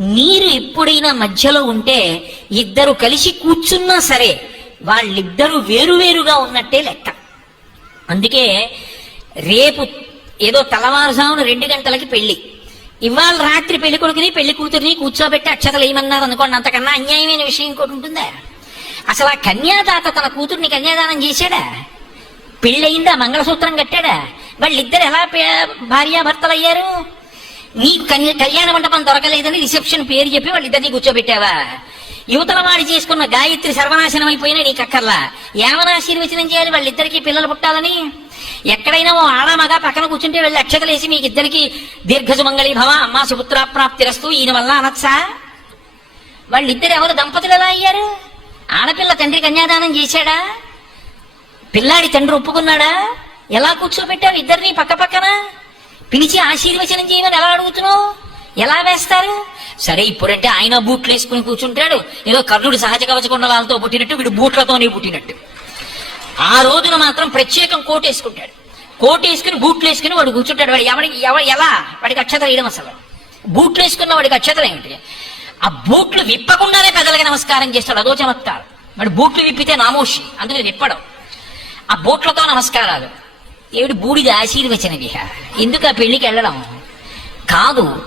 నీరు ఎప్పుడైనా మధ్యలో ఉంటే ఇద్దరు కలిసి కూర్చున్నా సరే వాళ్ళిద్దరూ వేరువేరుగా ఉన్నట్టే లెక్క. అందుకే రేపు ఏదో తెల్లవారుజామున రెండు గంటలకి పెళ్ళి ఇవాళ రాత్రి పెళ్ళి కొడుకుని పెళ్ళి కూతురిని కూర్చోబెట్టి అక్షతలు ఏమన్నారు అనుకోండి అంతకన్నా అన్యాయమైన విషయం ఇంకోటి ఉంటుందా? అసలు ఆ కన్యాదాత తన కూతుర్ని కన్యాదానం చేశాడా? పెళ్ళయిందా? మంగళసూత్రం కట్టాడా? వాళ్ళిద్దరు ఎలా పే- భార్యాభర్తలు అయ్యారు నీకు కన్య కళ్యాణ మండపం దొరకలేదని రిసెప్షన్ పేరు చెప్పి వాళ్ళిద్దరిని కూర్చోబెట్టావా? యువతల వాడి చేసుకున్న గాయత్రి సర్వనాశనం అయిపోయినా నీకు అక్కర్లా ఏమైనా ఆశీర్వచనం చేయాలి వాళ్ళిద్దరికీ పిల్లలు పుట్టాలని. ఎక్కడైనా ఓ ఆడ మగ పక్కన కూర్చుంటే వెళ్ళి అక్షతలేసి మీకు ఇద్దరికి దీర్ఘసుమంగళి భవ అమ్మా సుపుత్ర ప్రాప్తిరస్తు ఈయన వల్ల అనొచ్చా? వాళ్ళిద్దరు ఎవరు దంపతులు ఎలా అయ్యారు? ఆడపిల్ల తండ్రి కన్యాదానం చేశాడా? పిల్లాడి తండ్రి ఒప్పుకున్నాడా? ఎలా కూర్చోబెట్టావు ఇద్దరిని పక్క పక్కన పిలిచి ఆశీర్వచనం చేయమని ఎలా అడుగుతున్నావు? ఎలా వేస్తారు? సరే ఇప్పుడంటే ఆయన బూట్లు వేసుకుని కూర్చుంటాడు. ఏదో కర్ణుడు సహజ కవచకుండలాలతో పుట్టినట్టు వీడు బూట్లతోనే పుట్టినట్టు. ఆ రోజున మాత్రం ప్రత్యేకం కోట్ వేసుకుంటాడు. కోట్ వేసుకుని బూట్లు వేసుకుని వాడు కూర్చుంటాడు. వాడు ఎవరికి ఎవ- ఎలా? వాడికి అక్షతలు వేయడం అసలు. బూట్లు వేసుకున్న వాడికి అక్షతలు ఏమిటి ఆ బూట్లు విప్పకుండానే పెద్దలకి నమస్కారం చేస్తాడు. అదో చమత్కారం. వాడు బూట్లు విప్పితే నామోషి. అందుకని విప్పడం. ఆ బూట్లతో నమస్కారాలు. ఏమిటి బూడిద ఆశీర్వచన విహ ఎందుకు ఆ పెళ్ళికి వెళ్ళడం. కాదు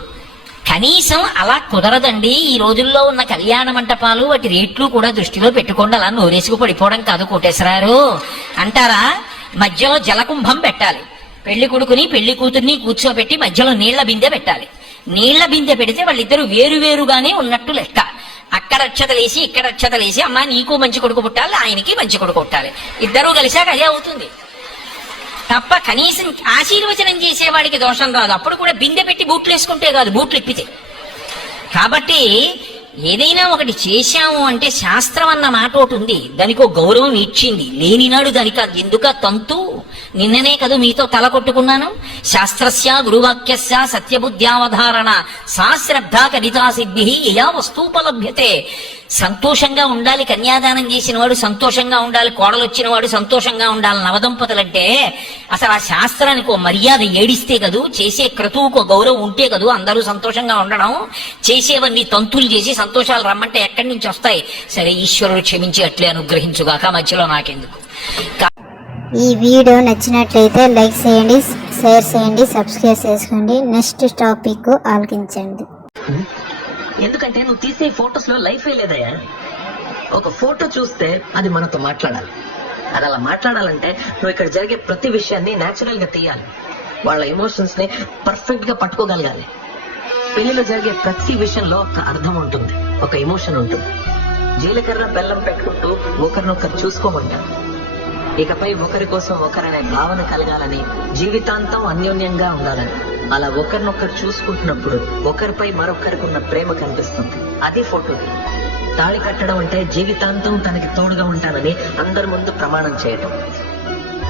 కనీసం అలా కుదరదండి. ఈ రోజుల్లో ఉన్న కళ్యాణ మంటపాలు వాటి రేట్లు కూడా దృష్టిలో పెట్టుకోండి అలా నోరేసుకు పడిపోవడం కాదు కోటేశ్వరారు అంటారా? మధ్యలో జలకుంభం పెట్టాలి. పెళ్ళి కొడుకుని పెళ్ళి కూతుర్ని కూర్చోబెట్టి మధ్యలో నీళ్ళ బిందె పెట్టాలి. నీళ్ళ బిందె పెడితే వాళ్ళిద్దరు వేరు వేరుగానే ఉన్నట్టు లెక్క. అక్కడ అక్షతలేసి ఇక్కడ అక్షతలేసి అమ్మా నీకు మంచి కొడుకు పుట్టాలి ఆయనకి మంచి కొడుకు పుట్టాలి. ఇద్దరూ కలిసాక అదే అవుతుంది. తప్ప కనీసం ఆశీర్వచనం చేసేవాడికి దోషం రాదు అప్పుడు కూడా బిందె పెట్టి బూట్లు వేసుకుంటే కాదు బూట్లు ఇప్పితే. కాబట్టి ఏదైనా ఒకటి చేశాము అంటే శాస్త్రం అన్న మాట ఒకటి ఉంది. దానికి ఒక గౌరవం ఇచ్చింది లేనినాడు దానికి ఎందుక తంతు? నిన్ననే కదా మీతో తల కొట్టుకున్నాను? శాస్త్రస్య గురువాక్యస్య సత్యబుద్ధ్యావధారణ. సా శ్రద్ధ కరితా సిద్ధి యా వస్తూపలభ్యతే. సంతోషంగా ఉండాలి కన్యాదానం చేసిన వాడు సంతోషంగా ఉండాలి కోడలు వచ్చిన వాడు సంతోషంగా ఉండాలి నవదంపతులంటే అసలు ఆ శాస్త్రానికి ఓ మర్యాద ఏడిస్తే కదూ చేసే క్రతువుకు గౌరవం ఉంటే కదూ అందరూ సంతోషంగా ఉండడం చేసేవన్నీ తంతులు చేసి సంతోషాలు రమ్మంటే ఎక్కడి నుంచి వస్తాయి? సరే ఈశ్వరుడు క్షమించి అట్లే అనుగ్రహించుగాక మధ్యలో నాకెందుకు? ఈ వీడియో నచ్చినట్లయితే లైక్ చేయండి షేర్ చేయండి సబ్స్క్రైబ్ చేసుకోండి. నెక్స్ట్ టాపిక్ ఆలకించండి ఎందుకంటే నువ్వు తీసే ఫొటోస్లో లైఫ్ లేదయ్యా. ఒక ఫోటో చూస్తే అది మనతో మాట్లాడాలి. అది అలా మాట్లాడాలంటే నువ్వు ఇక్కడ జరిగే ప్రతి విషయాన్ని న్యాచురల్గా తీయాలి. వాళ్ళ ఎమోషన్స్ని పర్ఫెక్ట్గా పట్టుకోగలగాలి. పెళ్ళిలో జరిగే ప్రతి విషయంలో ఒక అర్థం ఉంటుంది ఒక ఎమోషన్ ఉంటుంది. జీలకర్ర బెల్లం పెట్టుకుంటూ ఒకరినొకరు చూసుకోమంటారు. ఇకపై ఒకరి కోసం ఒకరనే భావన కలగాలని జీవితాంతం అన్యోన్యంగా ఉండాలని. అలా ఒకరినొకరు చూసుకుంటున్నప్పుడు ఒకరిపై మరొకరికి ఉన్న ప్రేమ కనిపిస్తుంది. అది ఫోటో. తాళి కట్టడం అంటే జీవితాంతం తనకి తోడుగా ఉంటానని అందరి ముందు ప్రమాణం చేయటం.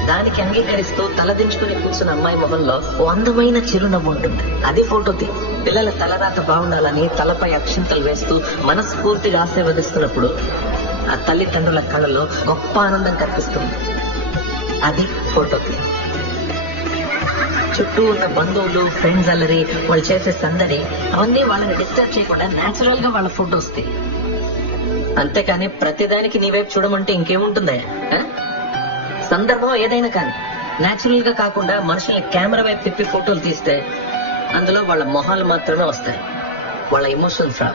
దానికి అంగీకరిస్తూ తలదించుకుని కూర్చున్న అమ్మాయి మొహంలో ఓ అందమైన చిరునవ్వు ఉంటుంది. అది ఫోటో తీ. పిల్లల తలరాత బాగుండాలని తలపై అక్షింతలు వేస్తూ మనస్ఫూర్తిగా ఆశీర్వదిస్తున్నప్పుడు ఆ తల్లిదండ్రుల కళ్ళలో గొప్ప ఆనందం కనిపిస్తుంది. అది ఫోటో. తీ చుట్టూ ఉన్న బంధువులు ఫ్రెండ్స్ అల్లరి వాళ్ళు చేసే సందడి అవన్నీ వాళ్ళని డిస్టర్బ్ చేయకుండా న్యాచురల్గా వాళ్ళ ఫోటోస్ తీ అంతేకాని ప్రతిదానికి నీ వైపు చూడమంటే ఇంకేముంటుందా ఆ? సందర్భం ఏదైనా కానీ న్యాచురల్గా కాకుండా మనుషుల్ని కెమెరా వైపు తిప్పి ఫోటోలు తీస్తే అందులో వాళ్ళ మొహాలు మాత్రమే వస్తాయి. వాళ్ళ ఎమోషన్స్ రావు.